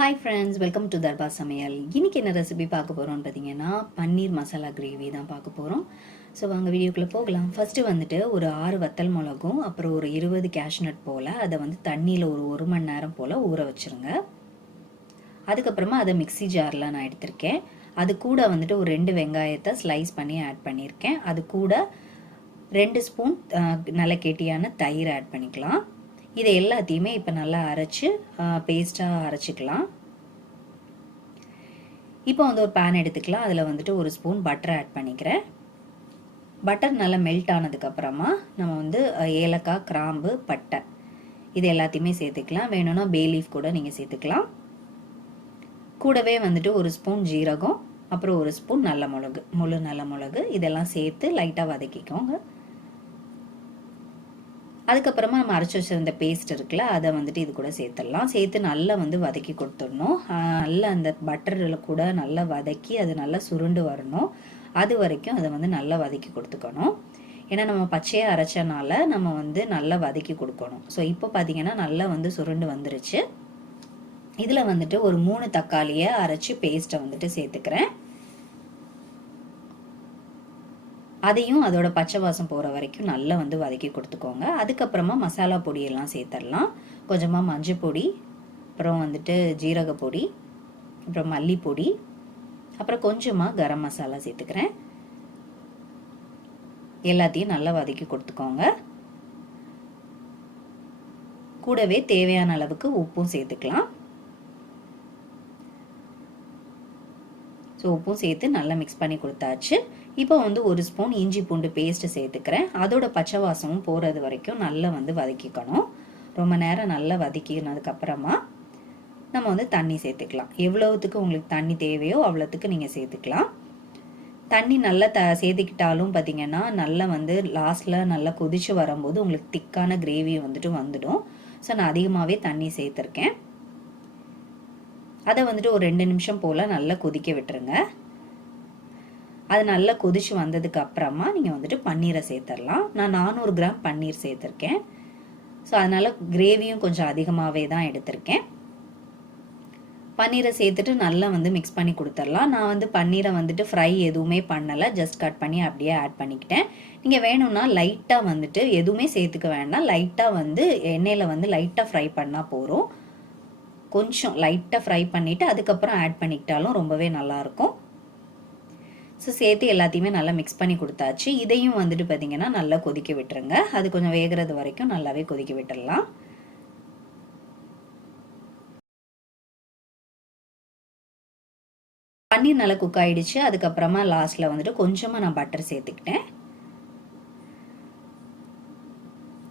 Hi friends, welcome to Darbar Samayal. இன்னைக்கு என்ன recipe பார்க்க போறோம்னு பார்த்தீங்கன்னா பன்னீர் மசாலா கிரேவி தான் பார்க்க போறோம். ஸோ வாங்க வீடியோக்குள்ளே போகலாம். ஃபர்ஸ்ட் வந்துட்டு ஒரு 6 வத்தல் மிளகும் அப்புறம் ஒரு 20 கேஷ்நட் போல் அதை வந்து தண்ணியில் ஒரு 1 மணி நேரம் போல் ஊற வச்சுருங்க. அதுக்கப்புறமா அதை மிக்சி ஜாரில் நான் எடுத்திருக்கேன். அது கூட வந்துட்டு ஒரு 2 வெங்காயத்தை ஸ்லைஸ் பண்ணி ஆட் பண்ணியிருக்கேன். அது கூட 2 ஸ்பூன் நல்ல கெட்டியான தயிர் ஆட் பண்ணிக்கலாம். இதை எல்லாத்தையுமே இப்போ நல்லா அரைச்சி பேஸ்ட்டாக அரைச்சிக்கலாம். இப்போ வந்து ஒரு பேன் எடுத்துக்கலாம். அதில் வந்துட்டு ஒரு ஸ்பூன் பட்டர் ஆட் பண்ணிக்கிறேன். பட்டர் நல்லா மெல்ட் ஆனதுக்கப்புறமா நம்ம வந்து ஏலக்காய், கிராம்பு, பட்டை இது எல்லாத்தையுமே சேர்த்துக்கலாம். வேணும்னா பே லீஃப் கூட நீங்கள் சேர்த்துக்கலாம். கூடவே வந்துட்டு ஒரு ஸ்பூன் ஜீரகம், அப்புறம் ஒரு ஸ்பூன் நல்ல மிளகு, முழு நல்ல மிளகு இதெல்லாம் சேர்த்து லைட்டாக வதக்கிக்கோங்க. அதுக்கப்புறமா நம்ம அரைச்சி வச்சிருந்த பேஸ்ட் இருக்குல்ல அதை வந்துட்டு இது கூட சேர்த்துடலாம். சேர்த்து நல்லா வந்து வதக்கி கொடுத்துடணும். நல்லா அந்த பட்டரில் கூட நல்லா வதக்கி அது நல்லா சுருண்டு வரணும். அது வரைக்கும் அதை வந்து நல்லா வதக்கி கொடுத்துக்கணும். ஏன்னா நம்ம பச்சையாக அரைச்சனால நம்ம வந்து நல்லா வதக்கி கொடுக்கணும். ஸோ இப்போ பார்த்தீங்கன்னா நல்லா வந்து சுருண்டு வந்துருச்சு. இதில் வந்துட்டு ஒரு 3 தக்காளியை அரைச்சி பேஸ்ட்டை வந்துட்டு சேர்த்துக்கிறேன். அதையும் அதோட பச்சை வாசம் போகிற வரைக்கும் நல்லா வந்து வதக்கி கொடுத்துக்கோங்க. அதுக்கப்புறமா மசாலா பொடியெல்லாம் சேர்த்துடலாம். கொஞ்சமாக மஞ்சள் பொடி, அப்புறம் வந்துட்டு ஜீரக பொடி, அப்புறம் மல்லிப்பொடி, அப்புறம் கொஞ்சமாக கரம் மசாலா சேர்த்துக்கிறேன். எல்லாத்தையும் நல்லா வதக்கி கொடுத்துக்கோங்க. கூடவே தேவையான அளவுக்கு உப்பும் சேர்த்துக்கலாம். ஸோ உப்பும் சேர்த்து நல்லா மிக்ஸ் பண்ணி கொடுத்தாச்சு. இப்போ வந்து ஒரு ஸ்பூன் இஞ்சி பூண்டு பேஸ்ட்டு சேர்த்துக்கிறேன். அதோட பச்சை வாசமும் போகிறது வரைக்கும் நல்லா வந்து வதக்கிக்கணும். ரொம்ப நேரம் நல்லா வதக்கினதுக்கப்புறமா நம்ம வந்து தண்ணி சேர்த்துக்கலாம். எவ்வளோத்துக்கு உங்களுக்கு தண்ணி தேவையோ அவ்வளோத்துக்கு நீங்கள் சேர்த்துக்கலாம். தண்ணி நல்லா சேர்த்துக்கிட்டாலும் பார்த்தீங்கன்னா நல்லா வந்து லாஸ்ட்டில் நல்லா கொதிச்சு வரும்போது உங்களுக்கு திக்கான கிரேவி வந்துட்டு வந்துடும். ஸோ நான் அதிகமாகவே தண்ணி சேர்த்துருக்கேன். அதை வந்துட்டு ஒரு 2 நிமிஷம் போல் நல்லா கொதிக்க விட்டுருங்க. அது நல்லா கொதிச்சு வந்ததுக்கு அப்புறமா நீங்கள் வந்துட்டு பன்னீரை சேர்த்துடலாம். நான் 400 கிராம் பன்னீர் சேர்த்துருக்கேன். ஸோ அதனால் கிரேவியும் கொஞ்சம் அதிகமாகவே தான் எடுத்திருக்கேன். பன்னீரை சேர்த்துட்டு நல்லா வந்து மிக்ஸ் பண்ணி கொடுத்துடலாம். நான் வந்து பன்னீரை வந்துட்டு ஃப்ரை எதுவுமே பண்ணலை, ஜஸ்ட் கட் பண்ணி அப்படியே ஆட் பண்ணிக்கிட்டேன். நீங்கள் வேணும்னா லைட்டாக வந்துட்டு எதுவுமே சேர்த்துக்க வேண்டாம், லைட்டாக வந்து எண்ணெயில் வந்து லைட்டாக ஃப்ரை பண்ணால் போகிறோம். கொஞ்சம் லைட்டாக ஃப்ரை பண்ணிவிட்டு அதுக்கப்புறம் ஆட் பண்ணிக்கிட்டாலும் ரொம்பவே நல்லாயிருக்கும். ஸோ சேர்த்து எல்லாத்தையுமே நல்லா மிக்ஸ் பண்ணி கொடுத்தாச்சு. இதையும் வந்துட்டு பார்த்தீங்கன்னா நல்லா கொதிக்க விட்டுருங்க. அது கொஞ்சம் வேகிறது வரைக்கும் நல்லாவே கொதிக்க விட்டுடலாம். பன்னீர் நல்லா குக் ஆகிடுச்சு. அதுக்கப்புறமா லாஸ்ட்டில் வந்துட்டு கொஞ்சமாக நான் பட்டர் சேர்த்துக்கிட்டேன்.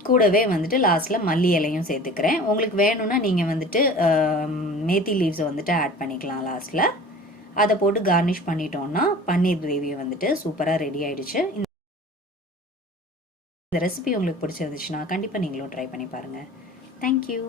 கூடவே வந்துட்டு லாஸ்ட்டில் மல்லி இலையும் சேர்த்துக்கிறேன். உங்களுக்கு வேணும்னா நீங்கள் வந்துட்டு மேத்தி லீவ்ஸை வந்துட்டு ஆட் பண்ணிக்கலாம் லாஸ்ட்டில். அதை போட்டு கார்னிஷ் பண்ணிட்டோம்னா பன்னீர் கிரேவி வந்துட்டு சூப்பராக ரெடி ஆயிடுச்சு. இந்த ரெசிபி உங்களுக்கு பிடிச்சிருந்துச்சுன்னா கண்டிப்பாக நீங்களும் ட்ரை பண்ணி பாருங்கள். தேங்க்யூ.